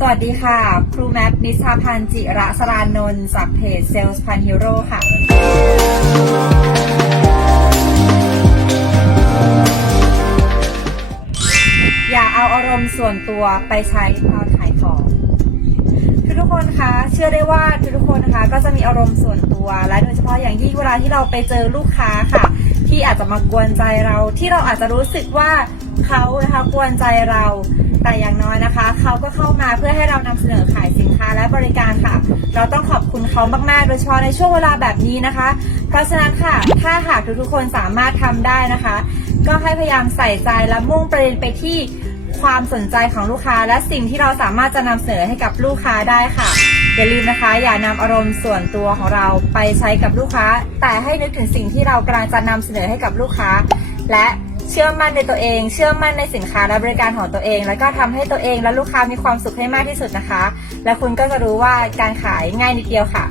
สวัสดีค่ะ ครูแมทนิชาพันจิระสรานนท์จากเพจเซลส์พันฮีโร่ค่ะ อย่าเอาอารมณ์ส่วนตัวไปใช้ตอนขายของทุกคนคะ เชื่อได้ว่าทุกๆคนนะคะ ก็จะมีอารมณ์ส่วนตัว และโดยเฉพาะอย่างยิ่งเวลาที่เราไปเจอลูกค้าค่ะ ที่อาจจะมากวนใจเรา ที่เราอาจจะรู้สึกว่าเขานะคะกวนใจเราแต่อย่างน้อยนะคะ เขาก็เข้ามาเพื่อให้เรานำเสนอขายสินค้าและบริการค่ะ เราต้องขอบคุณเขามากๆ โดยเฉพาะในช่วงเวลาแบบนี้นะคะ เพราะฉะนั้นค่ะ ถ้าหากทุกๆคนสามารถทำได้นะคะ ก็ให้พยายามใส่ใจและมุ่งประเด็นไปที่ความสนใจของลูกค้า และสิ่งที่เราสามารถจะนำเสนอให้กับลูกค้าได้ค่ะ อย่าลืมนะคะ อย่านำอารมณ์ส่วนตัวของเราไปใช้กับลูกค้า แต่ให้นึกถึงสิ่งที่เรากำลังจะนำเสนอให้กับลูกค้า และเชื่อมั่นในตัวเอง เชื่อมั่นในสินค้าและบริการของตัวเอง แล้วก็ทำให้ตัวเองและลูกค้ามีความสุขให้มากที่สุดนะคะ และคุณก็จะรู้ว่าการขายง่ายนิดเดียวค่ะ